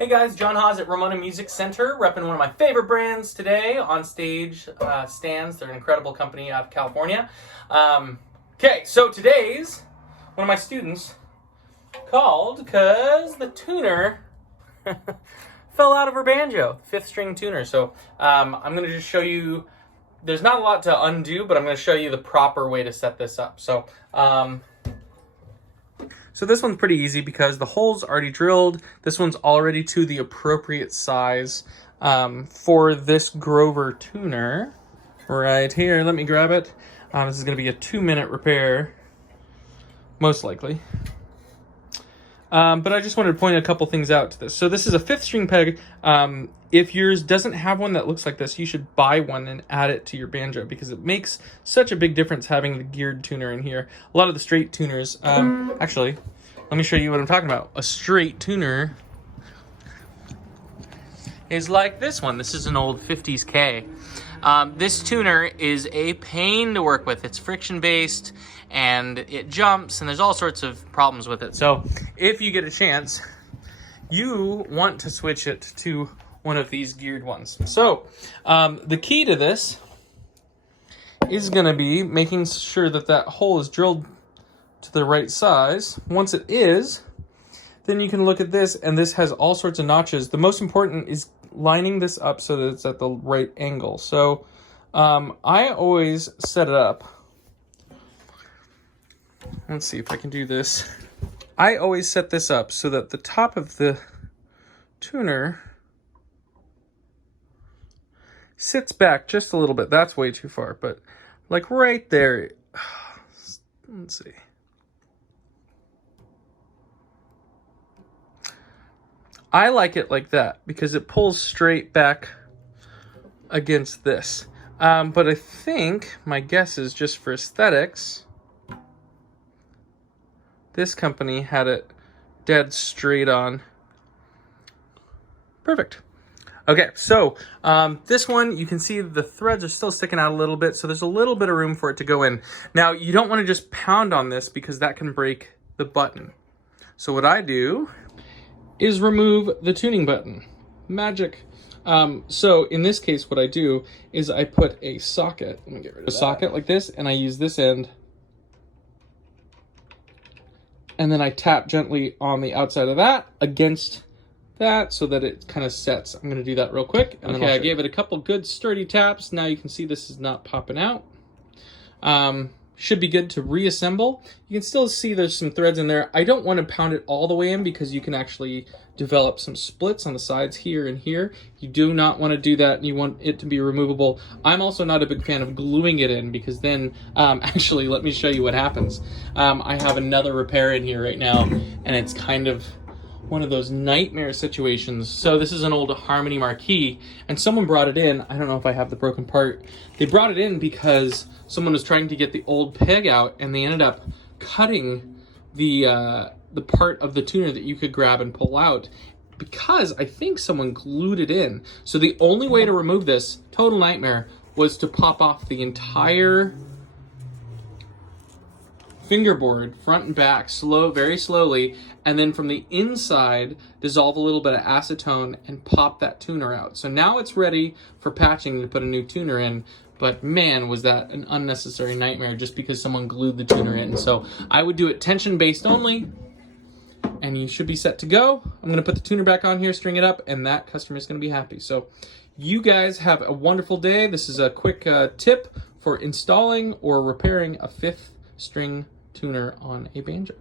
Hey guys, John Haas at Ramona Music Center, repping one of my favorite brands today on stage, Stands. They're an incredible company out of California. Okay, so today's one of my students called because the tuner fell out of her banjo, fifth string tuner. So I'm going to just show you, there's not a lot to undo, but I'm going to show you the proper way to set this up. So this one's pretty easy because the hole's already drilled. This one's already to the appropriate size for this Grover tuner right here. Let me grab it. This is going to be a 2-minute repair, most likely. But I just wanted to point a couple things out to this. So this is a 5th string peg. If yours doesn't have one that looks like this, you should buy one and add it to your banjo because it makes such a big difference having the geared tuner in here. A lot of the straight tuners, actually, let me show you what I'm talking about. A straight tuner is like this one. This is an old 50s K. This tuner is a pain to work with. It's friction based and it jumps and there's all sorts of problems with it. So if you get a chance, you want to switch it to one of these geared ones. So the key to this is going to be making sure that that hole is drilled to the right size. Once it is, then you can look at this, and this has all sorts of notches. The most important is lining this up so that it's at the right angle. So I always set it up. Let's see if I can do this. I always set this up so that the top of the tuner sits back just a little bit. That's way too far, but like right there. Let's see. I like it like that because it pulls straight back against this. But I think my guess is just for aesthetics, this company had it dead straight on. Perfect. Okay, so this one, you can see the threads are still sticking out a little bit, so there's a little bit of room for it to go in. Now, you don't want to just pound on this because that can break the button. So what I do is remove the tuning button. Magic. So in this case, what I do is I put a socket. Let me get rid of a socket like this, and I use this end. And then I tap gently on the outside of that against that so that it kind of sets. I'm gonna do that real quick. And okay, I gave it a couple good sturdy taps. Now you can see this is not popping out. Should be good to reassemble. You can still see there's some threads in there. I don't want to pound it all the way in because you can actually develop some splits on the sides here and here. You do not want to do that, and you want it to be removable. I'm also not a big fan of gluing it in because then, actually, let me show you what happens. I have another repair in here right now, and it's kind of one of those nightmare situations. So this is an old Harmony marquee, and someone brought it in. I don't know if I have the broken part. They brought it in because someone was trying to get the old peg out, and they ended up cutting the part of the tuner that you could grab and pull out because I think someone glued it in. So the only way to remove this, total nightmare, was to pop off the entire fingerboard, front and back, very slowly, and then from the inside, dissolve a little bit of acetone and pop that tuner out. So now it's ready for patching to put a new tuner in, but man, was that an unnecessary nightmare just because someone glued the tuner in. So I would do it tension-based only, and you should be set to go. I'm gonna put the tuner back on here, string it up, and that customer is gonna be happy. So you guys have a wonderful day. This is a quick tip for installing or repairing a 5th string tuner on a banjo.